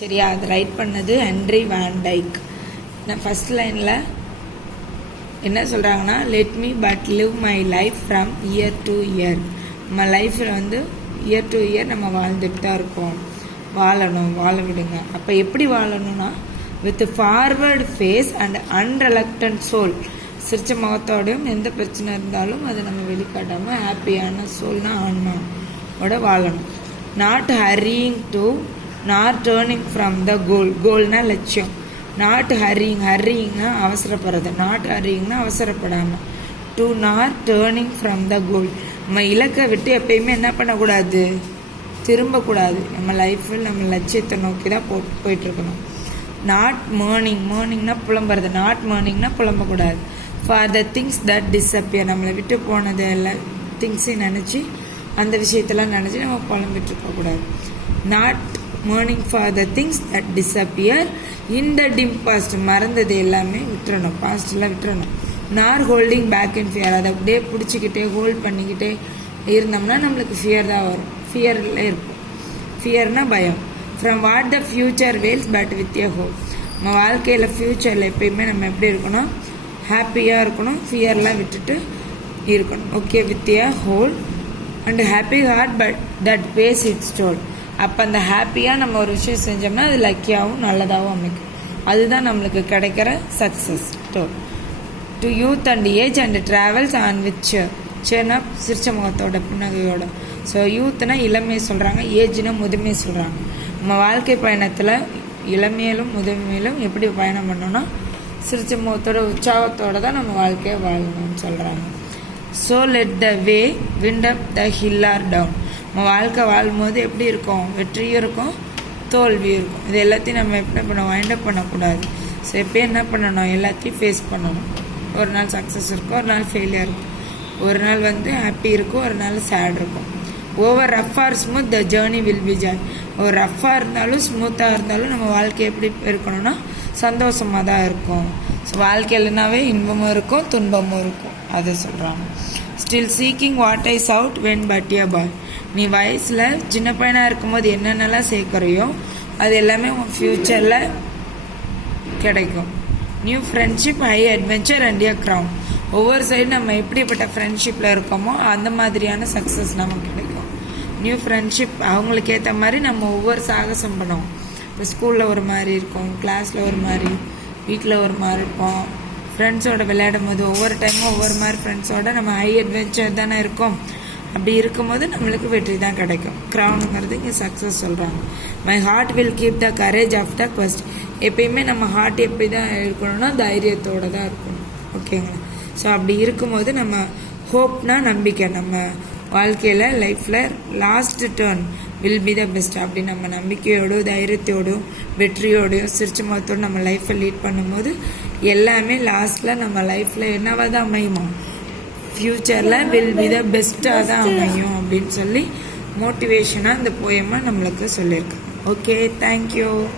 சரியா, அது ரைட் பண்ணது ஹென்ரி வேன் டைக். நான் ஃபர்ஸ்ட் லைனில் என்ன சொல்கிறாங்கன்னா, let me but live my life from year to year. நம்ம லைஃப்பில் இயர் டு இயர் நம்ம வாழ்ந்துட்டு தான் இருக்கோம். வாழ விடுங்க. அப்போ எப்படி வாழணும்னா, with forward face and unreluctant soul. சிரிச்ச முகத்தோடையும் எந்த பிரச்சனை இருந்தாலும் அதை நம்ம வெளிக்காட்டாமல் ஹாப்பியான சோல்னா ஆன்மாவோட வாழணும். Not hurrying to not turning from the கோல்னா லட்சியம். நாட் ஹரியிங்னா அவசரப்படுறது, நாட் ஹரியிங்னா அவசரப்படாமல். To not turning from the goal. நம்ம இலக்கை விட்டு எப்பயுமே என்ன பண்ணக்கூடாது, திரும்பக்கூடாது. நம்ம லைஃப்பில் நம்ம லட்சியத்தை நோக்கி தான் போயிட்டுருக்கணும். நாட் மேர்னிங்னா புலம்புறது, நாட் மேர்னிங்னா புலம்பக்கூடாது. For the things that disappear. நம்மளை விட்டு போனது எல்லாம் திங்ஸையும் நினச்சி, அந்த விஷயத்தெல்லாம் நினச்சி நம்ம புலம்பிட்டு இருக்கக்கூடாது. Not mourning for the things that disappear in the dim past. மறந்தது எல்லாமே விட்டுறணும், பாஸ்டெல்லாம் விட்டுறணும். Not holding back in fear. அதை அப்படியே பிடிச்சிக்கிட்டே ஹோல்ட் பண்ணிக்கிட்டே இருந்தோம்னா நம்மளுக்கு ஃபியர் தான் வரும். ஃபியரில் இருக்கும். ஃபியர்னா பயம். From what the future veils but with a hope. நம்ம வாழ்க்கையில் ஃப்யூச்சரில் எப்பயுமே நம்ம எப்படி இருக்கணும், ஹாப்பியாக இருக்கணும். ஃபியர்லாம் விட்டுட்டு இருக்கணும். Okay, with a whole and happy heart but that pays its toll. அப்போ அந்த ஹாப்பியாக நம்ம ஒரு விஷயம் செஞ்சோம்னா அது லக்கியாகவும் நல்லதாகவும் அமைக்கும். அதுதான் நம்மளுக்கு கிடைக்கிற success. To youth and age and travels on which சேர்னா சிரிச்ச முகத்தோட புன்னகையோட. ஸோ யூத்னா இளமையை சொல்கிறாங்க, ஏஜ்னா முதுமை சொல்கிறாங்க. நம்ம வாழ்க்கை பயணத்தில் இளமையிலும் முதுமையிலும் எப்படி பயணம் பண்ணோன்னா சிரிச்ச முகத்தோட உற்சாகத்தோடு தான் நம்ம வாழ்க்கையை வாழணும்னு சொல்கிறாங்க. So let the way wind up the hill or down. நம்ம வாழ்க்கை வாழும்போது எப்படி இருக்கும், வெற்றியும் இருக்கும் தோல்வியும் இருக்கும். இது எல்லாத்தையும் நம்ம எப்படி பண்ணணும், வைண்ட் அப் பண்ணக்கூடாது. ஸோ எப்போயும் என்ன பண்ணணும், எல்லாத்தையும் ஃபேஸ் பண்ணணும். ஒரு நாள் சக்ஸஸ் இருக்கும், ஒரு நாள் ஃபெயிலியர் இருக்கும், ஒரு நாள் ஹாப்பி இருக்கும், ஒரு நாள் சேட் இருக்கும். Over rough R smooth the journey will be Joy. ஒரு ரஃப்பாக இருந்தாலும் ஸ்மூத்தாக இருந்தாலும் நம்ம வாழ்க்கை எப்படி இருக்கணும்னா சந்தோஷமாக தான் இருக்கும். ஸோ வாழ்க்கையிலனாவே இன்பமும் இருக்கும் துன்பமும் இருக்கும். அதை சொல்கிறாங்க. Still seeking what is out when but a boy. நீ வயசில் சின்ன பையனாக இருக்கும்போது என்னென்னலாம் சேர்க்குறையோ அது எல்லாமே உன் ஃப்யூச்சரில் கிடைக்கும். New friendship, high adventure and a crown. ஒவ்வொரு சைடு நம்ம எப்படிப்பட்ட ஃப்ரெண்ட்ஷிப்பில் இருக்கோமோ அந்த மாதிரியான சக்ஸஸ் நமக்கு கிடைக்கும். நியூ ஃப்ரெண்ட்ஷிப் அவங்களுக்கு ஏற்ற மாதிரி நம்ம ஒவ்வொரு சாகசம் பண்ணுவோம். இப்போ ஸ்கூலில் ஒரு மாதிரி இருக்கும், கிளாஸில் ஒரு மாதிரி, வீட்டில் ஒரு மாதிரி இருப்போம். ஃப்ரெண்ட்ஸோட விளையாடும் போது ஒவ்வொரு டைமும் ஒவ்வொரு மாதிரி ஃப்ரெண்ட்ஸோட நம்ம ஹை அட்வென்ச்சர் தானே இருக்கோம். அப்படி இருக்கும்போது நம்மளுக்கு வெற்றி தான் கிடைக்கும். க்ரௌனுங்கிறது இங்கே சக்ஸஸ் சொல்கிறாங்க. My heart will keep the courage of the quest. எப்பயுமே நம்ம ஹார்ட் எப்படி தான் இருக்கணும்னா தைரியத்தோடு தான் இருக்கணும். ஓகேங்களா? ஸோ அப்படி இருக்கும்போது நம்ம ஹோப்னா நம்பிக்கை. நம்ம வாழ்க்கையில் லைஃப்பில் last turn will be the best. அப்படி நம்ம நம்பிக்கையோடும் தைரியத்தோடும் வெற்றியோடையும் சிரிச்ச முகத்தோடு நம்ம லைஃப்பை லீட் பண்ணும்போது எல்லாமே லாஸ்ட்டில் நம்ம லைஃப்பில் என்னவாக தான் அமையுமா, ஃப்யூச்சரில் வில் பி த பெஸ்ட்டாக தான் அமையும் அப்படின்னு சொல்லி மோட்டிவேஷனாக இந்த போயமாக நம்மளுக்கு சொல்லியிருக்காங்க. Okay, thank you.